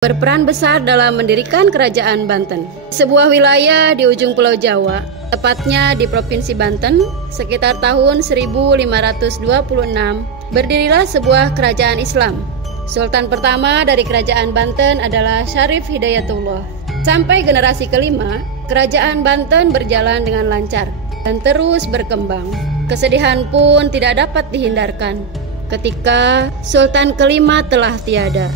berperan besar dalam mendirikan Kerajaan Banten. Sebuah wilayah di ujung Pulau Jawa, tepatnya di Provinsi Banten, sekitar tahun 1526, berdirilah sebuah kerajaan Islam. Sultan pertama dari Kerajaan Banten adalah Syarif Hidayatullah. Sampai generasi kelima, Kerajaan Banten berjalan dengan lancar dan terus berkembang. Kesedihan pun tidak dapat dihindarkan ketika Sultan kelima telah tiada.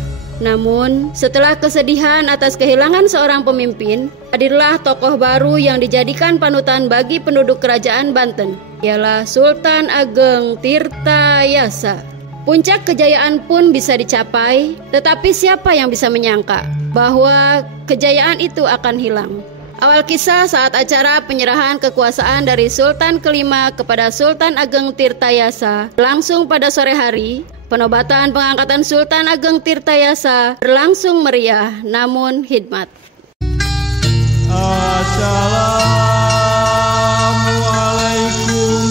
Namun, setelah kesedihan atas kehilangan seorang pemimpin, hadirlah tokoh baru yang dijadikan panutan bagi penduduk Kerajaan Banten, ialah Sultan Ageng Tirtayasa. Puncak kejayaan pun bisa dicapai, tetapi siapa yang bisa menyangka bahwa kejayaan itu akan hilang? Awal kisah saat acara penyerahan kekuasaan dari Sultan kelima kepada Sultan Ageng Tirtayasa langsung pada sore hari. Penobatan pengangkatan Sultan Ageng Tirtayasa berlangsung meriah namun hikmat. Assalamualaikum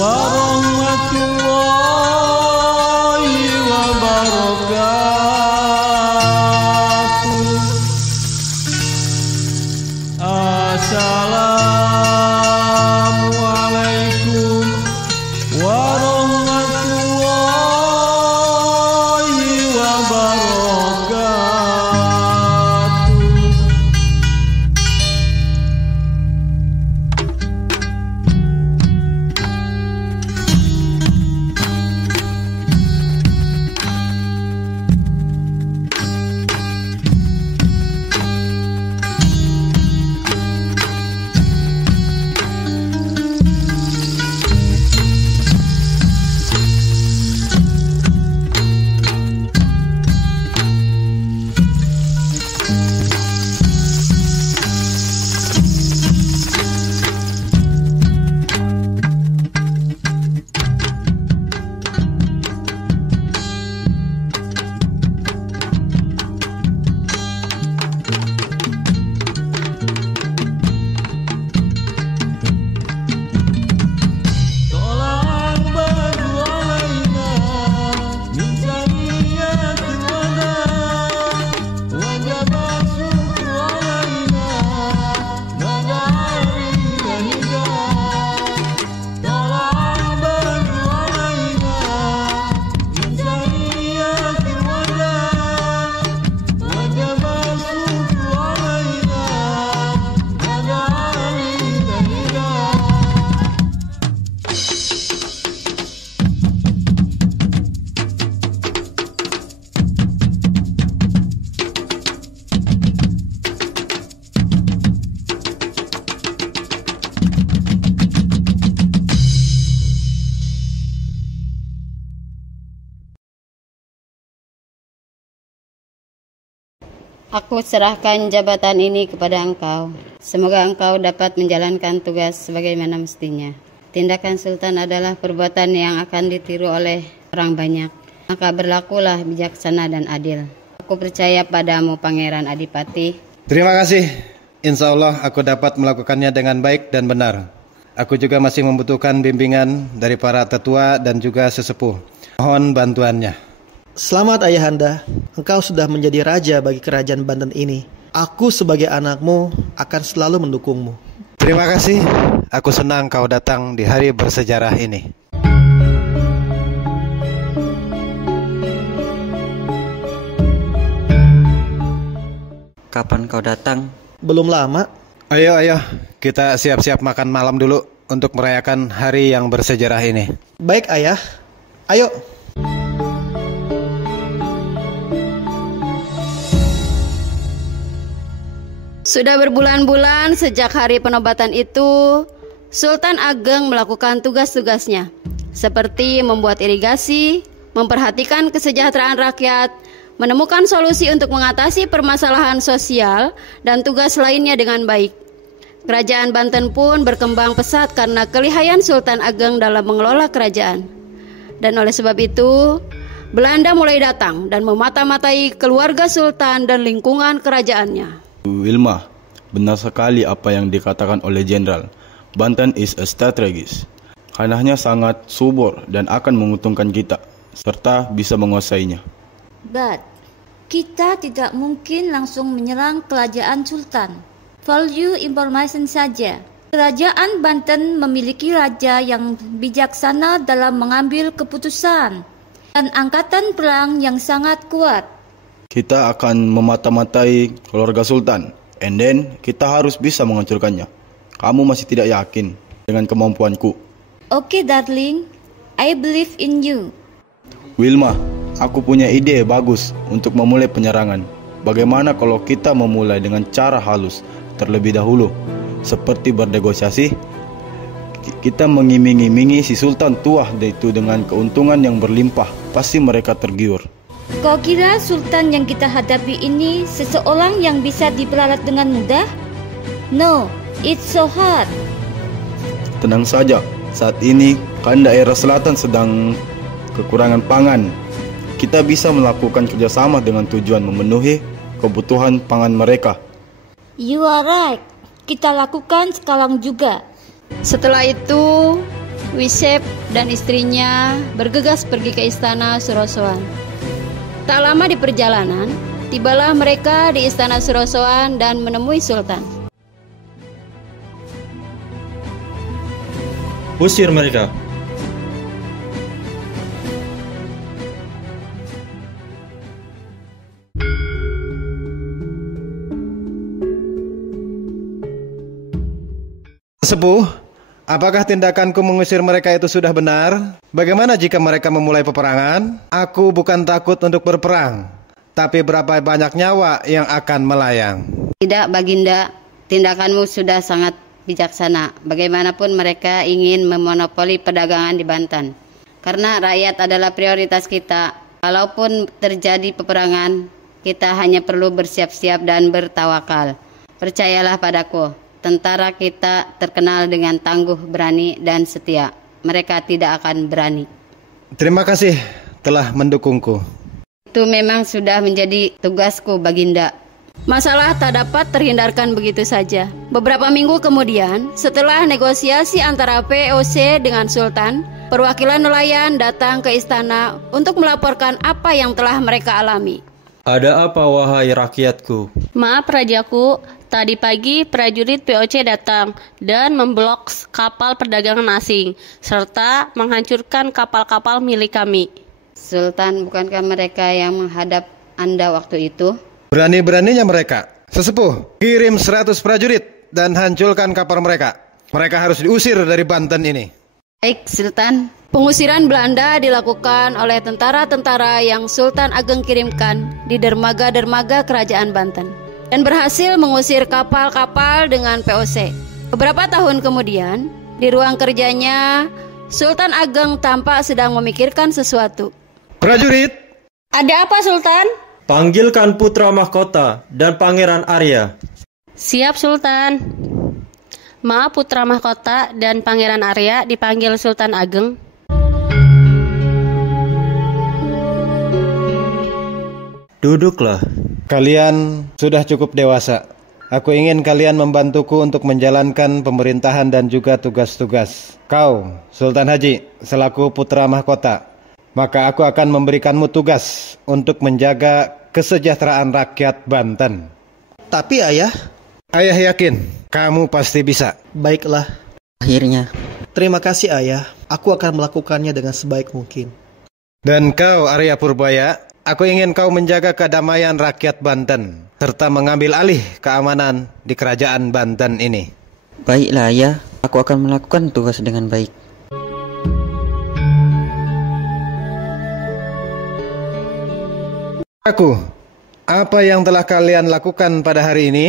warahmatullahi wabarakatuh. Assalamualaikum warahmatullahi Aku serahkan jabatan ini kepada engkau. Semoga engkau dapat menjalankan tugas sebagaimana mestinya. Tindakan Sultan adalah perbuatan yang akan ditiru oleh orang banyak. Maka berlakulah bijaksana dan adil. Aku percaya padamu, Pangeran Adipati. Terima kasih. Insya Allah aku dapat melakukannya dengan baik dan benar. Aku juga masih membutuhkan bimbingan dari para tetua dan juga sesepuh. Mohon bantuannya. Selamat Ayahanda, engkau sudah menjadi raja bagi kerajaan Banten ini. Aku sebagai anakmu akan selalu mendukungmu. Terima kasih, aku senang kau datang di hari bersejarah ini. Kapan kau datang? Belum lama. Ayo, kita siap-siap makan malam dulu untuk merayakan hari yang bersejarah ini. Baik ayah, ayo. Sudah berbulan-bulan sejak hari penobatan itu, Sultan Ageng melakukan tugas-tugasnya, seperti membuat irigasi, memperhatikan kesejahteraan rakyat, menemukan solusi untuk mengatasi permasalahan sosial, dan tugas lainnya dengan baik. Kerajaan Banten pun berkembang pesat karena kelihayan Sultan Ageng dalam mengelola kerajaan. Dan oleh sebab itu, Belanda mulai datang dan memata-matai keluarga Sultan dan lingkungan kerajaannya. Wilma, benar sekali apa yang dikatakan oleh Jenderal. Banten is a strategis. Tanahnya sangat subur dan akan menguntungkan kita, serta bisa menguasainya. But Kita tidak mungkin langsung menyerang kerajaan Sultan. Value information saja. Kerajaan Banten memiliki raja yang bijaksana dalam mengambil keputusan dan angkatan perang yang sangat kuat. Kita akan memata-matai keluarga Sultan, and then kita harus bisa menghancurkannya. Kamu masih tidak yakin dengan kemampuanku? Oke, darling. I believe in you. Wilma, aku punya ide bagus untuk memulai penyerangan. Bagaimana kalau kita memulai dengan cara halus terlebih dahulu? Seperti bernegosiasi, kita mengiming-imingi si Sultan tua itu dengan keuntungan yang berlimpah. Pasti mereka tergiur. Kau kira Sultan yang kita hadapi ini seseorang yang bisa diperalat dengan mudah? No, it's so hard. Tenang saja, saat ini kan daerah selatan sedang kekurangan pangan. Kita bisa melakukan kerjasama dengan tujuan memenuhi kebutuhan pangan mereka. You are right. Kita lakukan sekarang juga. Setelah itu, Wisep dan istrinya bergegas pergi ke istana Surosoan. Tak lama di perjalanan, tibalah mereka di istana Surosoan dan menemui Sultan. Usir mereka. Sepuh, apakah tindakanku mengusir mereka itu sudah benar? Bagaimana jika mereka memulai peperangan? Aku bukan takut untuk berperang, tapi berapa banyak nyawa yang akan melayang. Tidak, Baginda, tindakanmu sudah sangat bijaksana. Bagaimanapun mereka ingin memonopoli perdagangan di Banten. Karena rakyat adalah prioritas kita. Kalaupun terjadi peperangan, kita hanya perlu bersiap-siap dan bertawakal. Percayalah padaku. Tentara kita terkenal dengan tangguh, berani, dan setia. Mereka tidak akan berani. Terima kasih telah mendukungku. Itu memang sudah menjadi tugasku, Baginda. Masalah tak dapat terhindarkan begitu saja. Beberapa minggu kemudian, setelah negosiasi antara VOC dengan Sultan, perwakilan nelayan datang ke istana untuk melaporkan apa yang telah mereka alami. Ada apa wahai rakyatku? Maaf rajaku, tadi pagi prajurit VOC datang dan memblok kapal perdagangan asing, serta menghancurkan kapal-kapal milik kami. Sultan, bukankah mereka yang menghadap Anda waktu itu? Berani-beraninya mereka. Sesepuh, kirim 100 prajurit dan hancurkan kapal mereka. Mereka harus diusir dari Banten ini. Baik, Sultan. Pengusiran Belanda dilakukan oleh tentara-tentara yang Sultan Ageng kirimkan di dermaga-dermaga kerajaan Banten dan berhasil mengusir kapal-kapal dengan VOC. Beberapa tahun kemudian, di ruang kerjanya, Sultan Ageng tampak sedang memikirkan sesuatu. Prajurit! Ada apa, Sultan? Panggilkan putra mahkota dan pangeran Arya. Siap, Sultan. Maaf, putra mahkota dan pangeran Arya dipanggil Sultan Ageng. Duduklah. Kalian sudah cukup dewasa. Aku ingin kalian membantuku untuk menjalankan pemerintahan dan juga tugas-tugas. Kau, Sultan Haji, selaku putra mahkota, maka aku akan memberikanmu tugas untuk menjaga kesejahteraan rakyat Banten. Tapi ayah, Ayah yakin kamu pasti bisa. baiklah. Akhirnya, Terima kasih ayah, aku akan melakukannya dengan sebaik mungkin. Dan kau, Arya Purbaya, aku ingin kau menjaga kedamaian rakyat Banten serta mengambil alih keamanan di kerajaan Banten ini. baiklah ayah, aku akan melakukan tugas dengan baik. Aku, apa yang telah kalian lakukan pada hari ini?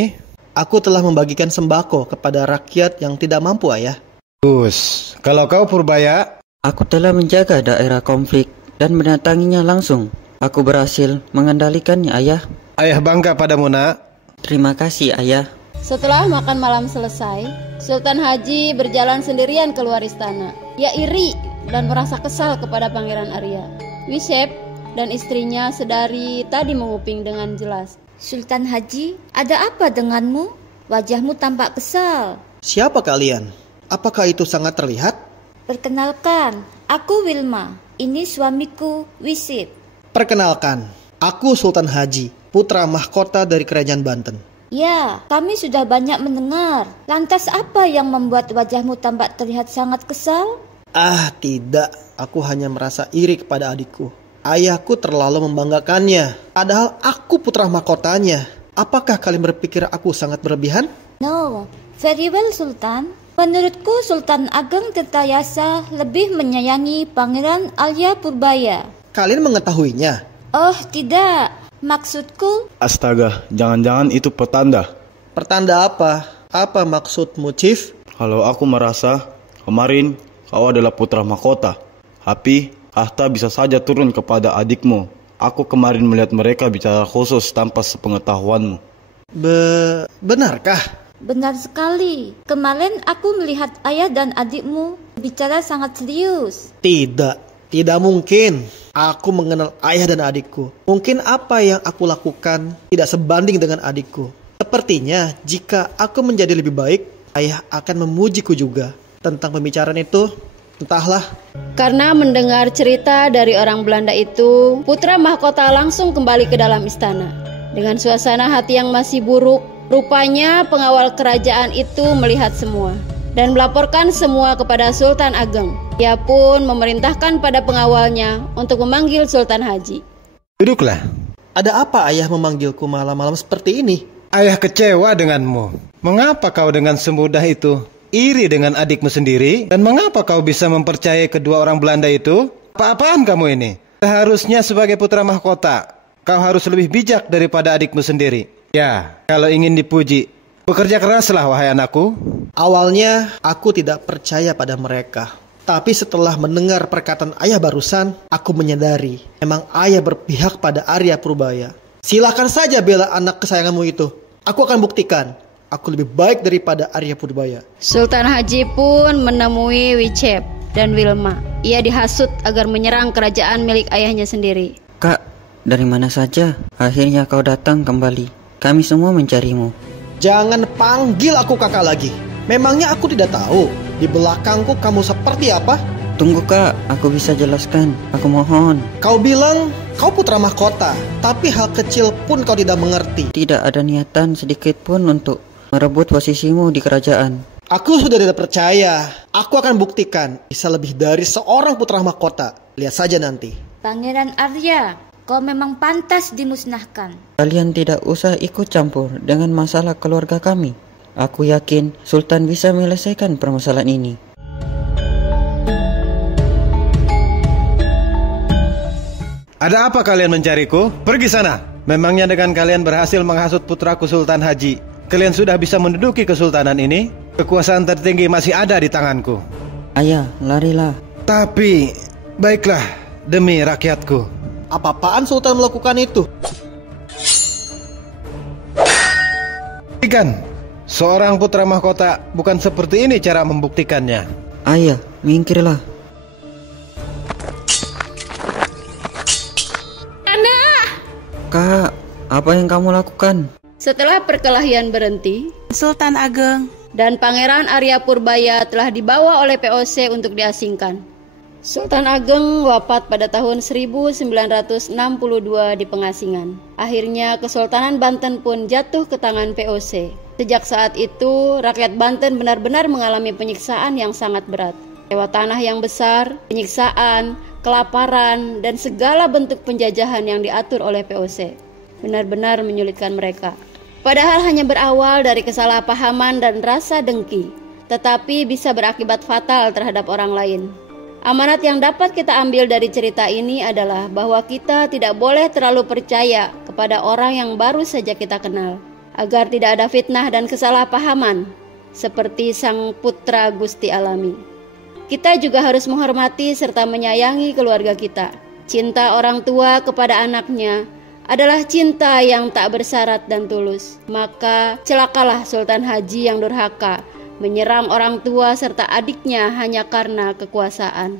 Aku telah membagikan sembako kepada rakyat yang tidak mampu ayah. Bagus. Kalau kau Purbaya, Aku telah menjaga daerah konflik dan mendatanginya langsung. Aku berhasil mengendalikannya ayah. ayah bangga padamu nak. Terima kasih ayah. Setelah makan malam selesai, Sultan Haji berjalan sendirian keluar istana. Ia iri dan merasa kesal kepada Pangeran Arya. Wisep dan istrinya sedari tadi menguping dengan jelas. Sultan Haji, ada apa denganmu? Wajahmu tampak kesal. Siapa kalian? Apakah itu sangat terlihat? Perkenalkan, aku Wilma. Ini suamiku, Wisip. Perkenalkan, Aku Sultan Haji, putra mahkota dari Kerajaan Banten. Ya, kami sudah banyak mendengar. Lantas apa yang membuat wajahmu tampak terlihat sangat kesal? Tidak. Aku hanya merasa iri kepada adikku. Ayahku terlalu membanggakannya. Padahal aku putra mahkotanya. Apakah kalian berpikir aku sangat berlebihan? No, very well Sultan. Menurutku Sultan Ageng Tirtayasa lebih menyayangi Pangeran Arya Purbaya. Kalian mengetahuinya? Oh tidak, maksudku... Astaga, jangan-jangan itu petanda. Pertanda apa? Apa maksudmu, Chief? Kalau aku merasa kemarin kau adalah putra mahkota, tapi tahta bisa saja turun kepada adikmu. Aku kemarin melihat mereka bicara khusus tanpa sepengetahuanmu. Benarkah? Benar sekali. Kemarin aku melihat ayah dan adikmu bicara sangat serius. Tidak mungkin. Aku mengenal ayah dan adikku. Mungkin apa yang aku lakukan tidak sebanding dengan adikku. Sepertinya jika aku menjadi lebih baik, ayah akan memujiku juga. Tentang pembicaraan itu, entahlah. Karena mendengar cerita dari orang Belanda itu, putra mahkota langsung kembali ke dalam istana. Dengan suasana hati yang masih buruk, rupanya pengawal kerajaan itu melihat semua dan melaporkan semua kepada Sultan Ageng. Ia pun memerintahkan pada pengawalnya untuk memanggil Sultan Haji. Duduklah. Ada apa ayah memanggilku malam-malam seperti ini? Ayah kecewa denganmu. Mengapa kau dengan semudah itu iri dengan adikmu sendiri? Dan mengapa kau bisa mempercayai kedua orang Belanda itu? Apa-apaan kamu ini? Seharusnya sebagai putra mahkota, kau harus lebih bijak daripada adikmu sendiri. Ya, kalau ingin dipuji, bekerja keraslah wahai anakku. Awalnya aku tidak percaya pada mereka. Tapi setelah mendengar perkataan ayah barusan, aku menyadari memang ayah berpihak pada Arya Purbaya. Silakan saja bela anak kesayanganmu itu. Aku akan buktikan. Aku lebih baik daripada Arya Purbaya. Sultan Haji pun menemui Wicep dan Wilma. Ia dihasut agar menyerang kerajaan milik ayahnya sendiri. Kak, dari mana saja? Akhirnya kau datang kembali. Kami semua mencarimu. Jangan panggil aku kakak lagi. Memangnya aku tidak tahu di belakangku kamu seperti apa? Tunggu kak, aku bisa jelaskan. Aku mohon. Kau bilang kau putra mahkota, tapi hal kecil pun kau tidak mengerti. Tidak ada niatan sedikit pun untuk merebut posisimu di kerajaan. Aku sudah tidak percaya. Aku akan buktikan bisa lebih dari seorang putra mahkota. Lihat saja nanti. Pangeran Arya, kau memang pantas dimusnahkan. Kalian tidak usah ikut campur dengan masalah keluarga kami. Aku yakin Sultan bisa menyelesaikan permasalahan ini. Ada apa kalian mencariku? Pergi sana. Memangnya dengan kalian berhasil menghasut putraku Sultan Haji, kalian sudah bisa menduduki kesultanan ini? Kekuasaan tertinggi masih ada di tanganku. Ayah, larilah. Tapi, baiklah, demi rakyatku. Apa-apaan Sultan melakukan itu? Ikan, seorang putra mahkota bukan seperti ini cara membuktikannya. Ayah, minggirlah. Kak, apa yang kamu lakukan? Setelah perkelahian berhenti, Sultan Ageng dan Pangeran Arya Purbaya telah dibawa oleh POC untuk diasingkan. Sultan Ageng wafat pada tahun 1962 di pengasingan. Akhirnya Kesultanan Banten pun jatuh ke tangan POC. Sejak saat itu, rakyat Banten benar-benar mengalami penyiksaan yang sangat berat. Sewa tanah yang besar, penyiksaan, kelaparan, dan segala bentuk penjajahan yang diatur oleh POC benar-benar menyulitkan mereka. Padahal hanya berawal dari kesalahpahaman dan rasa dengki, tetapi bisa berakibat fatal terhadap orang lain. Amanat yang dapat kita ambil dari cerita ini adalah bahwa kita tidak boleh terlalu percaya kepada orang yang baru saja kita kenal, agar tidak ada fitnah dan kesalahpahaman seperti sang putra Gusti alami. Kita juga harus menghormati serta menyayangi keluarga kita. Cinta orang tua kepada anaknya adalah cinta yang tak bersyarat dan tulus. Maka celakalah Sultan Haji yang durhaka menyerang orang tua serta adiknya hanya karena kekuasaan.